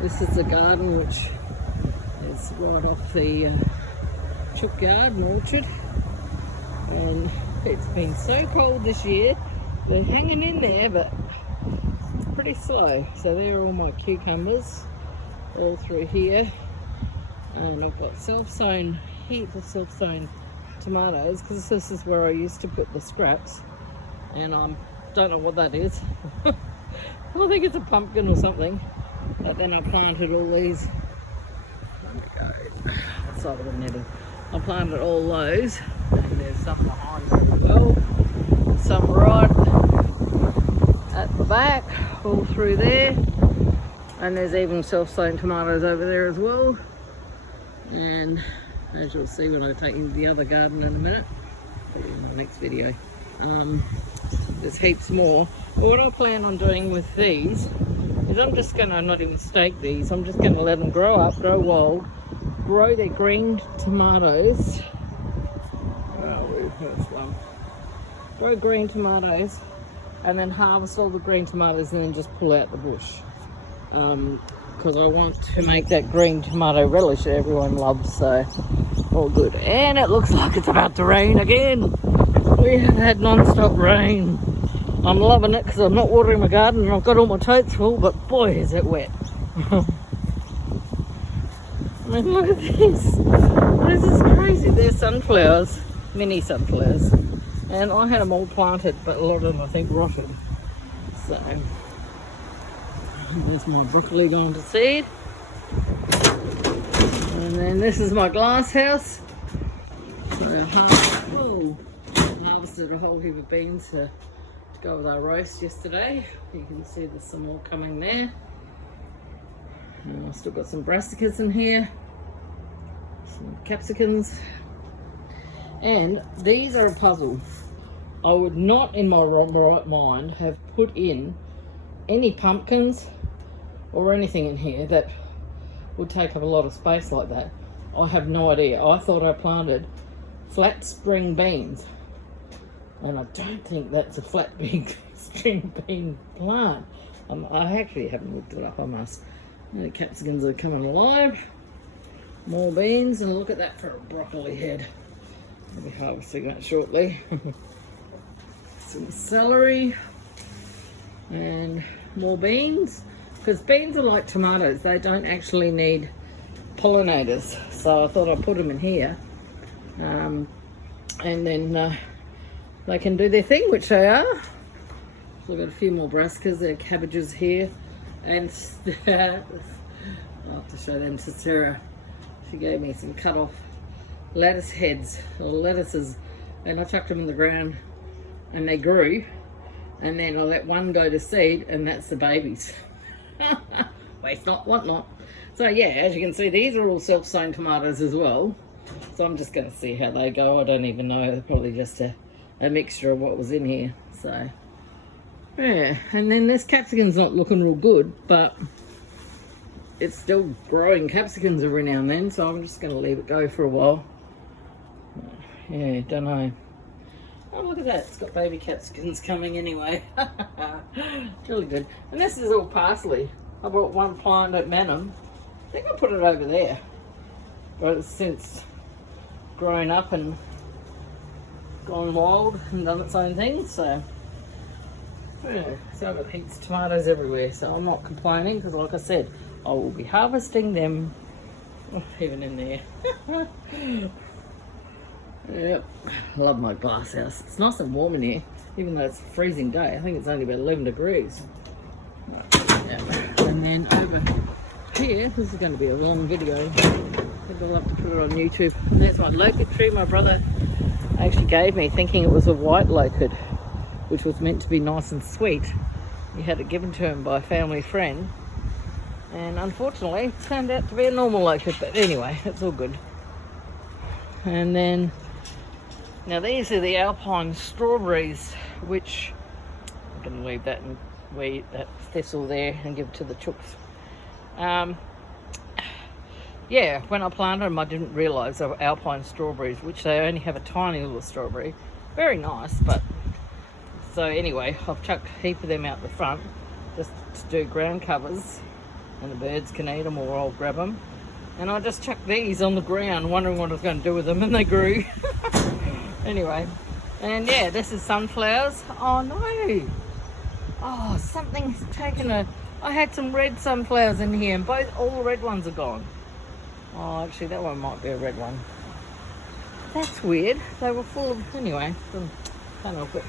This is the garden which is right off the Chook Yard and Orchard, and it's been so cold this year. They're hanging in there, but it's pretty slow. So there are all my cucumbers all through here, and I've got self-sown, heaps of self-sown tomatoes, because this is where I used to put the scraps, and I don't know what that is. I think it's a pumpkin or something. But then I planted all these. Let me go outside of the netting. I planted all those, and there's some behind there as well. Some right at the back, all through there, and there's even self-sown tomatoes over there as well. And as you'll see when I take you to the other garden in a minute, probably in the next video, there's heaps more. But what I plan on doing with these is I'm just going to not even stake these. I'm just going to let them grow up, grow wild, grow their green tomatoes. Grow green tomatoes, and then harvest all the green tomatoes and then just pull out the bush. Because I want to make that green tomato relish that everyone loves, so all good. And it looks like it's about to rain again. We have had non-stop rain. I'm loving it because I'm not watering my garden and I've got all my totes full, but boy is it wet. I mean, look at this. This is crazy. They're sunflowers, mini sunflowers. And I had them all planted, but a lot of them I think rotted. So, there's my broccoli going to seed. And then this is my glass house. So I harvested a whole heap of beans to go with our roast yesterday. You can see there's some more coming there. And I've still got some brassicas in here, some capsicums, and these are a puzzle. I would not in my right mind have put in any pumpkins or anything in here that would take up a lot of space like that. I have no idea. I thought I planted flat string beans, and I don't think that's a flat string bean plant. I actually haven't looked it up, I must. The capsicums are coming alive. More beans, and look at that for a broccoli head. I'll be harvesting that shortly. Some celery and more beans, because beans are like tomatoes. They don't actually need pollinators, so I thought I'd put them in here, and then they can do their thing, which they are. So I've got a few more brassicas. There are cabbages here, and I'll have to show them to Sarah. She gave me some cut off lettuce heads, or lettuces, and I chucked them in the ground and they grew, and then I let one go to seed, and that's the babies. Waste not, want not. So yeah, as you can see, these are all self-sown tomatoes as well. So I'm just going to see how they go. I don't even know. They're probably just a mixture of what was in here. So yeah, and then this capsicum's not looking real good, but it's still growing capsicums every now and then, so I'm just going to leave it go for a while. Yeah, don't know. Oh, look at that. It's got baby capsicums coming anyway. It's really good. And this is all parsley. I bought one plant at Manham. I think I put it over there. But it's since grown up and gone wild and done its own thing, so yeah. So I've got heaps of tomatoes everywhere, so I'm not complaining, because like I said, I will be harvesting them. Oh, even in there. Yep, love my glass house. It's nice and warm in here, even though it's a freezing day. I think it's only about 11 degrees. Yep. And then over here, this is going to be a long video. I think I'll have to put it on YouTube. And there's my locust tree my brother actually gave me, thinking it was a white locust, which was meant to be nice and sweet. He had it given to him by a family friend, and unfortunately it turned out to be a normal locust, but anyway, it's all good. And then now these are the alpine strawberries, which I'm going to leave that and weed that thistle there and give it to the chooks. Yeah, when I planted them I didn't realise they were alpine strawberries, which they only have a tiny little strawberry. Very nice, but so anyway, I've chucked a heap of them out the front just to do ground covers, and the birds can eat them, or I'll grab them. And I just chucked these on the ground, wondering what I was going to do with them, and they grew. Anyway, and yeah, this is sunflowers. Oh no! Oh, something's taken a... I had some red sunflowers in here, and all the red ones are gone. Oh, actually, that one might be a red one. That's weird. They were full of... Anyway, can't help it.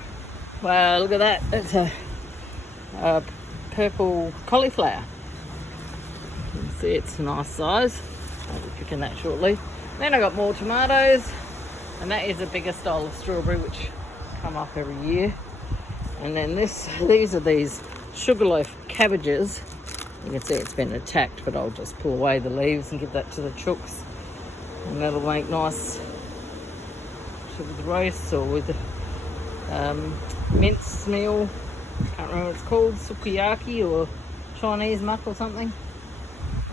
Well, look at that. It's a purple cauliflower. You can see it's a nice size. I'll be picking that shortly. Then I got more tomatoes, and that is a bigger style of strawberry which come up every year. And then these are these sugarloaf cabbages. You can see it's been attacked, but I'll just pull away the leaves and give that to the chooks, and that'll make nice with roast or with minced meal. Can't remember what it's called, sukiyaki or Chinese muck or something.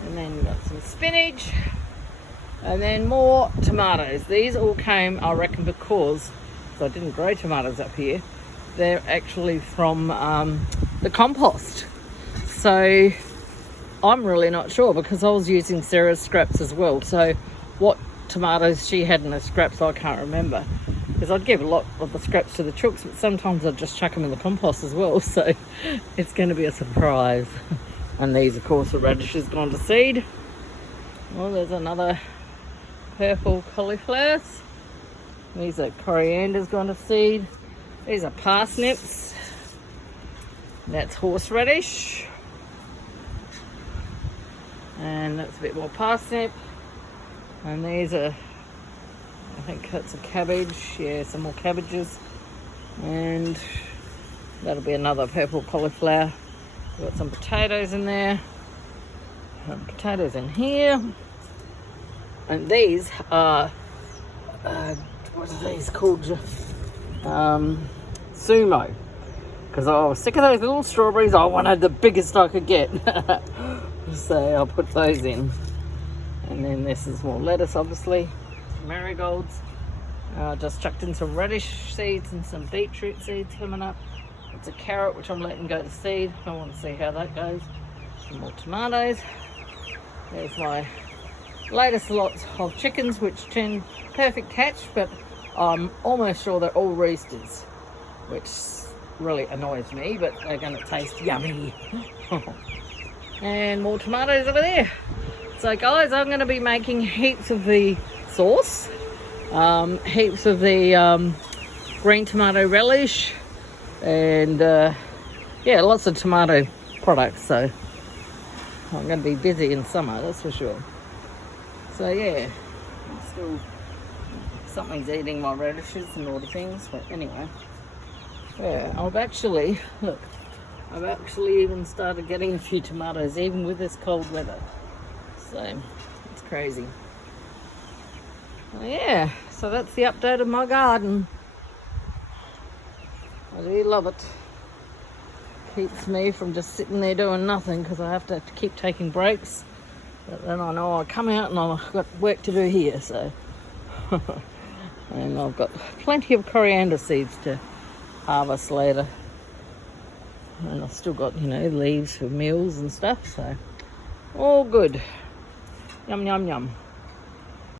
And then we've got some spinach, and then more tomatoes. These all came, I reckon, because I didn't grow tomatoes up here. They're actually from the compost. So I'm really not sure, because I was using Sarah's scraps as well. So what tomatoes she had in her scraps, I can't remember, because I'd give a lot of the scraps to the chooks, but sometimes I'd just chuck them in the compost as well. So it's going to be a surprise. And these, of course, are radishes gone to seed. Well, there's another purple cauliflowers. These are corianders gone to seed. These are parsnips. That's horseradish. And that's a bit more parsnip. And these are, I think that's a cabbage. Yeah, some more cabbages. And that'll be another purple cauliflower. We've got some potatoes in there. Some potatoes in here. And these are, what are these called? Sumo. Because I was sick of those little strawberries. I wanted the biggest I could get. So I'll put those in. And then this is more lettuce, obviously. Marigolds. Just chucked in some radish seeds and some beetroot seeds coming up. It's a carrot which I'm letting go to seed. I want to see how that goes. Some more tomatoes. There's my latest lots of chickens, which turned perfect hatch, but I'm almost sure they're all roosters, which really annoys me, but they're going to taste yummy. And more tomatoes over there. So guys, I'm going to be making heaps of the sauce, heaps of the green tomato relish, and yeah, lots of tomato products. So I'm going to be busy in summer, that's for sure. So yeah, something's eating my radishes and all the things, but anyway, yeah, I've actually even started getting a few tomatoes, even with this cold weather. So it's crazy. Well, yeah, so that's the update of my garden. I do love it. Keeps me from just sitting there doing nothing, because I have to keep taking breaks. But then I know I'll come out and I've got work to do here, so. And I've got plenty of coriander seeds to harvest later. And I've still got, leaves for meals and stuff, so all good. Yum, yum, yum.